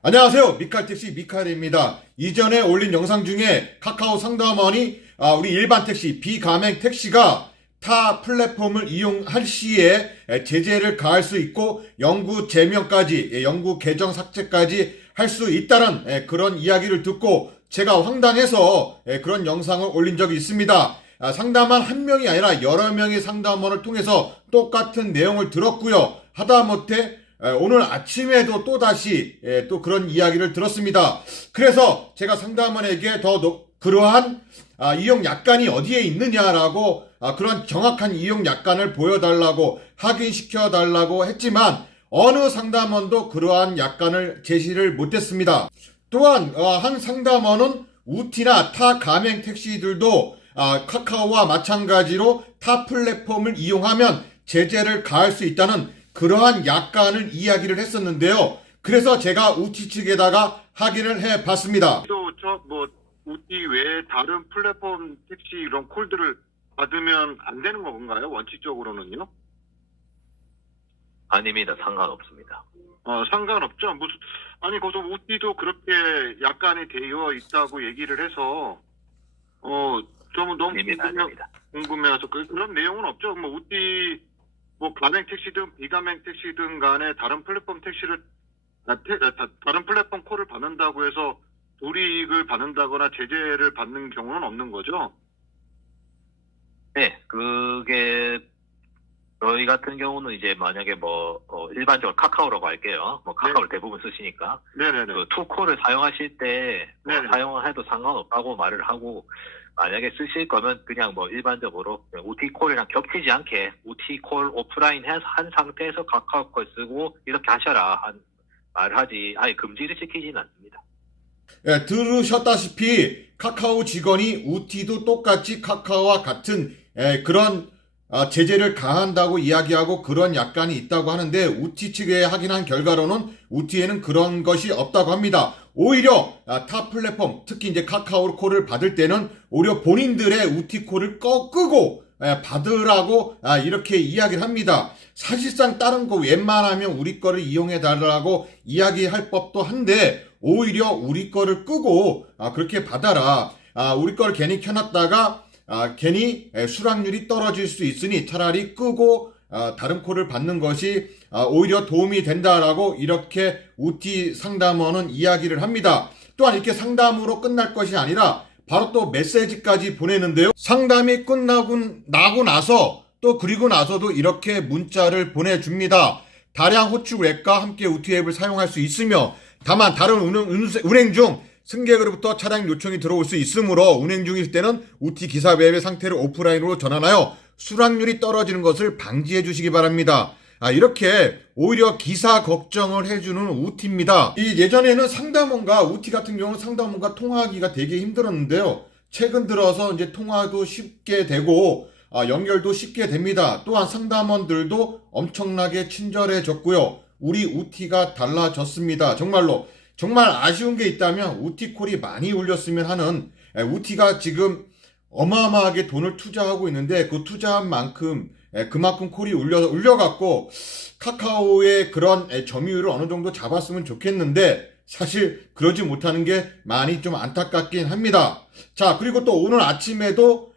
안녕하세요. 미칼택시 미칼입니다. 이전에 올린 영상 중에 카카오 상담원이 우리 일반 택시, 비가맹 택시가 타 플랫폼을 이용할 시에 제재를 가할 수 있고 영구 제명까지, 영구 계정 삭제까지 할 수 있다는 그런 이야기를 듣고 제가 황당해서 그런 영상을 올린 적이 있습니다. 상담한 한 명이 아니라 여러 명의 상담원을 통해서 똑같은 내용을 들었고요. 하다못해 오늘 아침에도 또다시 또 그런 이야기를 들었습니다. 그래서 제가 상담원에게 그러한 이용 약관이 어디에 있느냐라고 그런 정확한 이용 약관을 보여달라고 확인시켜달라고 했지만 어느 상담원도 그러한 약관을 제시를 못했습니다. 또한 한 상담원은 우티나 타 가맹 택시들도 카카오와 마찬가지로 타 플랫폼을 이용하면 제재를 가할 수 있다는 그러한 약관을 이야기를 했었는데요. 그래서 제가 우티 측에다가 확인을 해봤습니다. 또 우티 외에 다른 플랫폼 택시 이런 콜들을 받으면 안 되는 건가요? 원칙적으로는요? 아닙니다. 상관없습니다. 상관없죠. 거기서 우티도 그렇게 약관이 되어 있다고 얘기를 해서 좀 너무 궁금해서 그런 내용은 없죠. 우티 가맹 택시든 비가맹 택시든 간에 다른 플랫폼 택시를 다른 플랫폼 콜을 받는다고 해서 불이익을 받는다거나 제재를 받는 경우는 없는 거죠? 네, 그게 저희 같은 경우는 이제 만약에 일반적으로 카카오라고 할게요. 카카오를 대부분 쓰시니까. 네네네. 그 투콜을 사용하실 때 네네. 사용해도 상관없다고 말을 하고, 만약에 쓰실 거면 그냥 일반적으로 OT콜이랑 겹치지 않게 OT콜 오프라인 한 상태에서 카카오콜 쓰고 이렇게 하셔라 말을 하지 아예 금지를 시키지는 않습니다. 들으셨다시피 카카오 직원이 우티도 똑같이 카카오와 같은 그런 제재를 가한다고 이야기하고 그런 약관이 있다고 하는데 우티 측에 확인한 결과로는 우티에는 그런 것이 없다고 합니다. 오히려 타 플랫폼, 특히 이제 카카오 콜을 받을 때는 오히려 본인들의 우티 콜을 끄고 받으라고 이렇게 이야기를 합니다. 사실상 다른 거 웬만하면 우리 거를 이용해 달라고 이야기할 법도 한데 오히려 우리 거를 끄고 그렇게 받아라. 우리 거를 괜히 켜놨다가 괜히 수락률이 떨어질 수 있으니 차라리 끄고 다른 콜을 받는 것이 오히려 도움이 된다라고 이렇게 우티 상담원은 이야기를 합니다. 또한 이렇게 상담으로 끝날 것이 아니라 바로 또 메시지까지 보내는데요. 상담이 나고 나서 또 그리고 나서도 이렇게 문자를 보내줍니다. 다량 호출 앱과 함께 우티 앱을 사용할 수 있으며 다만 다른 운행 중 승객으로부터 차량 요청이 들어올 수 있으므로 운행 중일 때는 우티 기사 앱의 상태를 오프라인으로 전환하여 수락률이 떨어지는 것을 방지해 주시기 바랍니다. 이렇게 오히려 기사 걱정을 해주는 우티입니다. 예전에는 상담원과 우티 같은 경우는 상담원과 통화하기가 되게 힘들었는데요. 최근 들어서 이제 통화도 쉽게 되고 연결도 쉽게 됩니다. 또한 상담원들도 엄청나게 친절해졌고요. 우리 우티가 달라졌습니다. 정말로. 정말 아쉬운 게 있다면 우티콜이 많이 울렸으면 하는 우티가 지금 어마어마하게 돈을 투자하고 있는데 그 투자한 만큼 그만큼 콜이 울려갖고 카카오의 그런 점유율을 어느 정도 잡았으면 좋겠는데 사실 그러지 못하는 게 많이 좀 안타깝긴 합니다. 자, 그리고 또 오늘 아침에도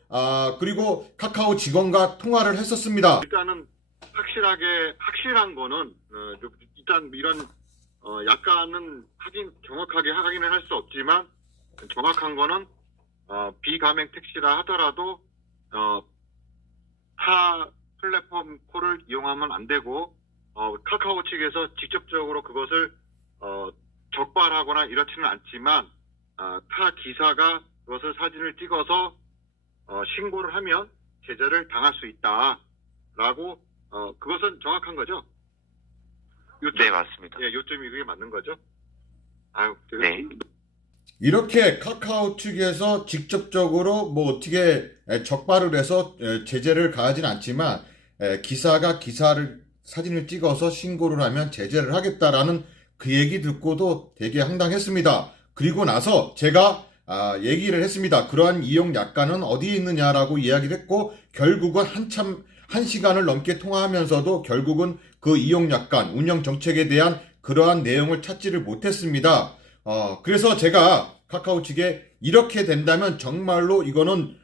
그리고 카카오 직원과 통화를 했었습니다. 일단은 확실한 거는 일단 이런 약간은 정확하게 확인을 할 수 없지만 정확한 거는 비가맹 택시라 하더라도 타 플랫폼 콜을 이용하면 안 되고 카카오 측에서 직접적으로 그것을 적발하거나 이렇지는 않지만 타 기사가 그것을 사진을 찍어서 신고를 하면 제재를 당할 수 있다라고 그것은 정확한 거죠? 네, 맞습니다. 예, 요점이 그게 맞는 거죠? 네. 이렇게 카카오 측에서 직접적으로 어떻게 적발을 해서 제재를 가하진 않지만 기사가 사진을 찍어서 신고를 하면 제재를 하겠다라는 그 얘기 듣고도 되게 황당했습니다. 그리고 나서 제가 얘기를 했습니다. 그러한 이용 약관은 어디에 있느냐라고 이야기를 했고 결국은 한 시간을 넘게 통화하면서도 결국은 그 이용 약관, 운영 정책에 대한 그러한 내용을 찾지를 못했습니다. 그래서 제가 카카오 측에 이렇게 된다면 정말로 이거는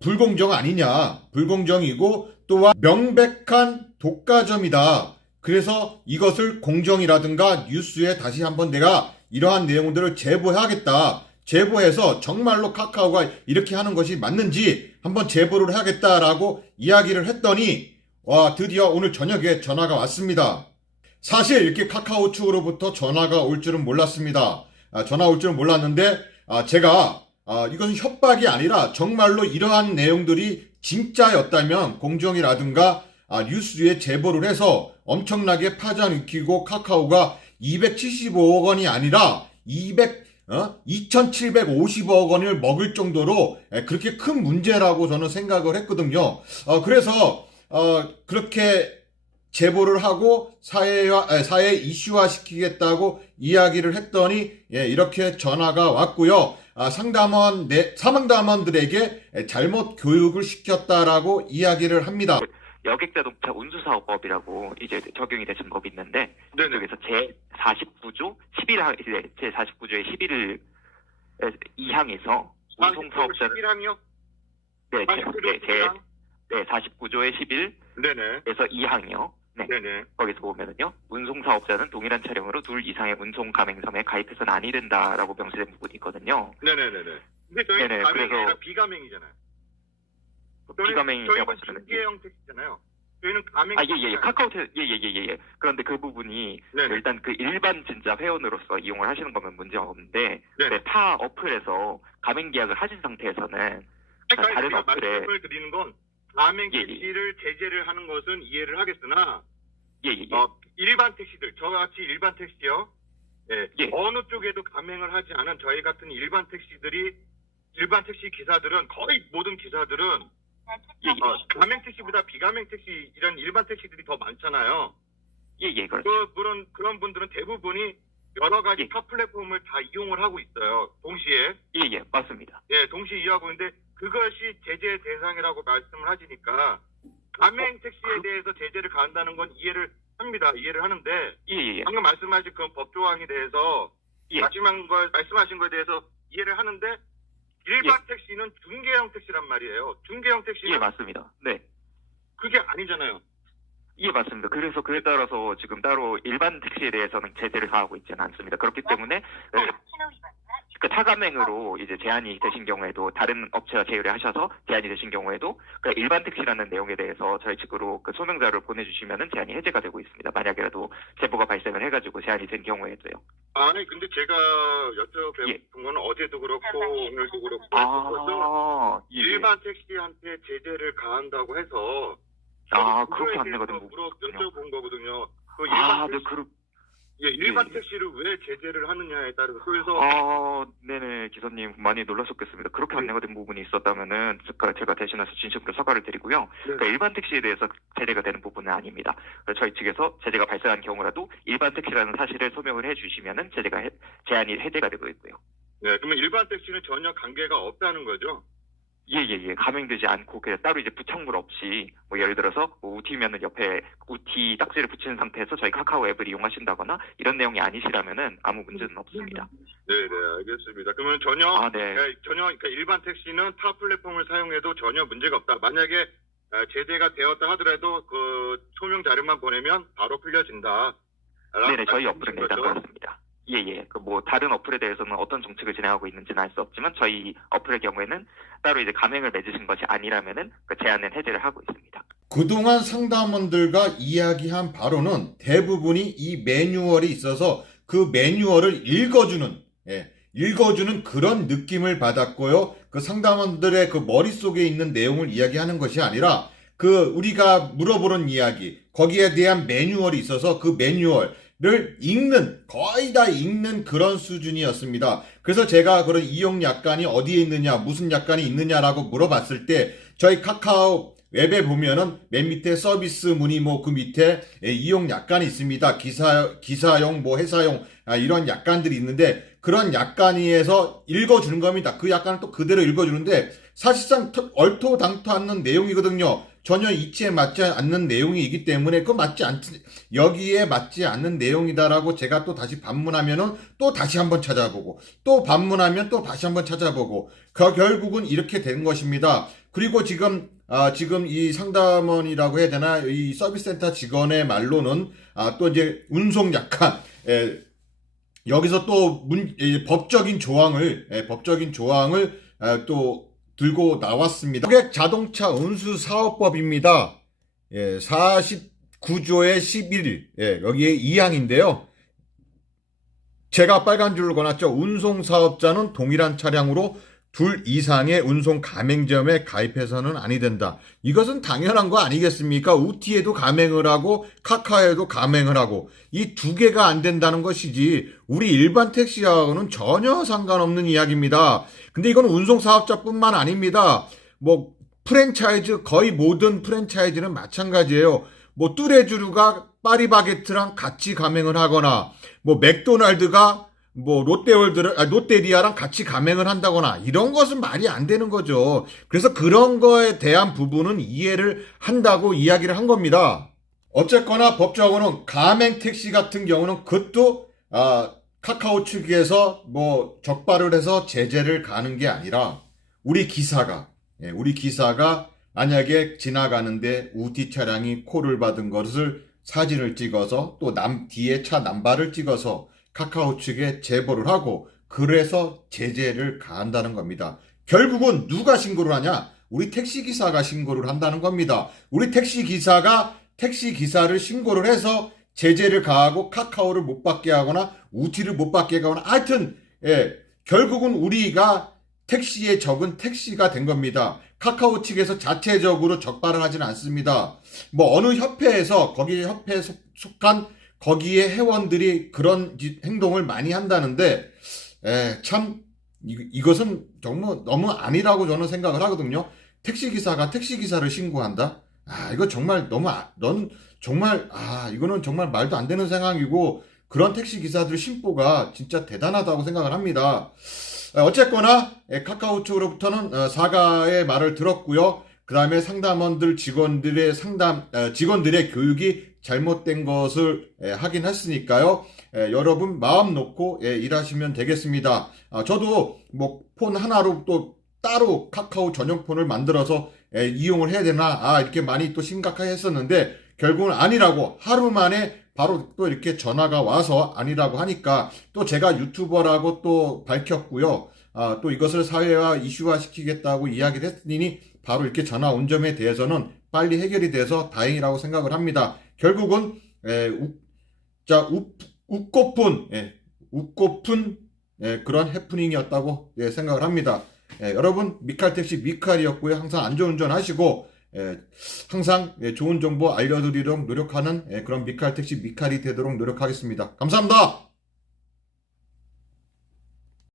불공정 아니냐, 불공정이고 또한 명백한 독과점이다. 그래서 이것을 공정이라든가 뉴스에 다시 한번 내가 이러한 내용들을 제보해야겠다. 제보해서 정말로 카카오가 이렇게 하는 것이 맞는지 한번 제보를 해야겠다라고 이야기를 했더니 드디어 오늘 저녁에 전화가 왔습니다. 사실 이렇게 카카오 측으로부터 전화가 올 줄은 몰랐습니다. 전화 올 줄은 몰랐는데 제가 이것은 협박이 아니라 정말로 이러한 내용들이 진짜였다면 공정이라든가 뉴스에 제보를 해서 엄청나게 파장일으키고 카카오가 275억 원이 아니라 2,750억 원을 먹을 정도로 그렇게 큰 문제라고 저는 생각을 했거든요. 그래서 그렇게 제보를 하고 사회에 이슈화 시키겠다고 이야기를 했더니 이렇게 전화가 왔고요. 사망담원들에게 잘못 교육을 시켰다라고 이야기를 합니다. 여객자동차 운수사업법이라고 이제 적용이 되신 법이 있는데 네네. 여기서 제49조 11항 제49조의 11을 2항에서 운송사업자는 11항이요? 네, 49조 네, 49조의 11에서 네네. 2항이요. 네. 네네. 거기서 보면은요. 운송사업자는 동일한 차량으로 둘 이상의 운송 가맹점에 가입해서는 아니 된다라고 명시된 부분이 있거든요. 네네네네. 근데 저희 네네, 가맹이 그래서- 아니라 비가맹이잖아요. 비가맹이라고 저희는 하시면은 중개형 택시잖아요. 저희는 가맹. 카카오텔 예. 그런데 그 부분이 네네. 일단 그 일반 진짜 회원으로서 이용을 하시는 거면 문제가 없는데 네네. 타 어플에서 가맹 계약을 하신 상태에서는 그러니까 다른 제가 어플에 말씀을 드리는 건 가맹 예, 예. 택시를 제재를 하는 것은 이해를 하겠으나 예. 일반 택시들 저같이 일반 택시요. 예. 예. 어느 쪽에도 가맹을 하지 않은 저희 같은 일반 택시 기사들은 거의 모든 기사들은 가맹 택시보다 비가맹 택시 이런 일반 택시들이 더 많잖아요. 그렇죠. 그런 분들은 대부분이 여러 가지 예. 타 플랫폼을 다 이용을 하고 있어요. 동시에. 맞습니다. 예, 동시에 이해하고 있는데 그것이 제재 대상이라고 말씀을 하시니까 가맹 택시에 대해서 제재를 가한다는 건 이해를 합니다. 이해를 하는데 방금 말씀하신 그 법조항에 대해서 말씀하신 거에 대해서 이해를 하는데 일반 택시는 중개형 택시란 말이에요. 중개형 택시는 맞습니다. 네. 그게 아니잖아요. 맞습니다. 그래서 그에 따라서 지금 따로 일반 택시에 대해서는 제재를 가하고 있지는 않습니다. 그렇기 때문에 그 타가맹으로 이제 제한이 되신 경우에도 다른 업체가 제휴를 하셔서 제한이 되신 경우에도 그 일반 택시라는 내용에 대해서 저희 측으로 그 소명자를 보내주시면은 제한이 해제가 되고 있습니다. 만약이라도 제보가 발생을 해가지고 제한이 된 경우에도요. 아니 근데 제가 여쭤본 거는 어제도 그렇고 오늘도 그렇고 일반 택시한테 제재를 가한다고 해서 그렇게 안내가 된 여쭤본 거거든요. 그 일반 택시를 왜 제재를 하느냐에 따라서 그래서 네네 기사님 많이 놀라셨겠습니다. 그렇게 안내가 된 부분이 있었다면은 제가 대신해서 진심으로 사과를 드리고요. 그러니까 일반 택시에 대해서 제재가 되는 부분은 아닙니다. 저희 측에서 제재가 발생한 경우라도 일반 택시라는 사실을 소명을 해주시면은 제한이 해제가 되고 있고요. 네, 그러면 일반 택시는 전혀 관계가 없다는 거죠? 가맹되지 않고 그냥 따로 이제 부착물 없이 예를 들어서 우티면은 옆에 우티 딱지를 붙이는 상태에서 저희 카카오 앱을 이용하신다거나 이런 내용이 아니시라면은 아무 문제는 없습니다. 네, 알겠습니다. 그러면 전혀 그러니까 일반 택시는 타 플랫폼을 사용해도 전혀 문제가 없다. 만약에 제재가 되었다 하더라도 그 소명 자료만 보내면 바로 풀려진다. 네네, 저희 어플은 일단 그렇습니다. 그 다른 어플에 대해서는 어떤 정책을 진행하고 있는지는 알 수 없지만 저희 어플의 경우에는 따로 이제 가맹을 맺으신 것이 아니라면은 그 제한은 해제를 하고 있습니다. 그동안 상담원들과 이야기한 바로는 대부분이 이 매뉴얼이 있어서 그 매뉴얼을 읽어주는 그런 느낌을 받았고요. 그 상담원들의 그 머릿속에 있는 내용을 이야기하는 것이 아니라 그 우리가 물어보는 이야기, 거기에 대한 매뉴얼이 있어서 그 매뉴얼 를 거의 다 읽는 그런 수준이었습니다. 그래서 제가 그런 이용 약관이 어디에 있느냐, 무슨 약관이 있느냐라고 물어봤을 때 저희 카카오 웹에 보면은 맨 밑에 서비스 문의 그 밑에 이용 약관이 있습니다. 기사용 회사용 이런 약관들이 있는데 그런 약관에서 읽어주는 겁니다. 그 약관을 또 그대로 읽어주는데 사실상 얼토당토 않는 내용이거든요. 전혀 이치에 맞지 않는 내용이기 때문에 여기에 맞지 않는 내용이다라고 제가 또 다시 반문하면은 또 다시 한번 찾아보고 또 반문하면 또 다시 한번 찾아보고 결국은 이렇게 된 것입니다. 그리고 지금 이 상담원이라고 해야 되나 이 서비스 센터 직원의 말로는 또 이제 운송 약관 여기서 또 법적인 조항을 또 들고 나왔습니다. 고객 자동차 운수 사업법입니다. 49조의 11, 여기에 2항인데요. 제가 빨간 줄을 거놨죠. 운송 사업자는 동일한 차량으로 둘 이상의 운송 가맹점에 가입해서는 아니 된다. 이것은 당연한 거 아니겠습니까? 우티에도 가맹을 하고 카카오에도 가맹을 하고 이 두 개가 안 된다는 것이지 우리 일반 택시하고는 전혀 상관없는 이야기입니다. 근데 이건 운송 사업자뿐만 아닙니다. 뭐 프랜차이즈 거의 모든 프랜차이즈는 마찬가지예요. 뭐 뚜레쥬르가 파리바게트랑 같이 가맹을 하거나 뭐 맥도날드가 뭐 롯데리아랑 같이 가맹을 한다거나 이런 것은 말이 안 되는 거죠. 그래서 그런 거에 대한 부분은 이해를 한다고 이야기를 한 겁니다. 어쨌거나 법적으로는 가맹 택시 같은 경우는 그것도 카카오 측에서 뭐 적발을 해서 제재를 가는 게 아니라 우리 기사가 만약에 지나가는데 우티 차량이 콜을 받은 것을 사진을 찍어서 또 뒤에 차 남바를 찍어서 카카오 측에 제보를 하고 그래서 제재를 가한다는 겁니다. 결국은 누가 신고를 하냐? 우리 택시기사가 신고를 한다는 겁니다. 우리 택시기사를 신고를 해서 제재를 가하고 카카오를 못 받게 하거나 우티를 못 받게 하거나 하여튼 결국은 우리가 택시에 적은 택시가 된 겁니다. 카카오 측에서 자체적으로 적발을 하지는 않습니다. 뭐 어느 협회에서 거기 협회에 속한 거기에 회원들이 그런 행동을 많이 한다는데 참 이것은 정말 너무 아니라고 저는 생각을 하거든요. 택시기사가 택시기사를 신고한다? 이거 정말 이거는 정말 말도 안 되는 상황이고 그런 택시기사들 심보가 진짜 대단하다고 생각을 합니다. 어쨌거나 카카오 측으로부터는 사과의 말을 들었고요. 그 다음에 상담원들 직원들의 교육이 잘못된 것을 확인했으니까요. 여러분 마음 놓고 일하시면 되겠습니다. 저도 뭐 폰 하나로 또 따로 카카오 전용폰을 만들어서 이용을 해야 되나 이렇게 많이 또 심각하게 했었는데 결국은 아니라고 하루 만에 바로 또 이렇게 전화가 와서 아니라고 하니까 또 제가 유튜버라고 또 밝혔고요. 또 이것을 사회화 이슈화 시키겠다고 이야기를 했으니 바로 이렇게 전화 온 점에 대해서는 빨리 해결이 돼서 다행이라고 생각을 합니다. 결국은 웃고픈 그런 해프닝이었다고 생각을 합니다. 여러분 미칼택시 미칼이었고요. 항상 안전운전 하시고 항상 좋은 정보 알려드리도록 노력하는 그런 미칼택시 미칼이 되도록 노력하겠습니다. 감사합니다.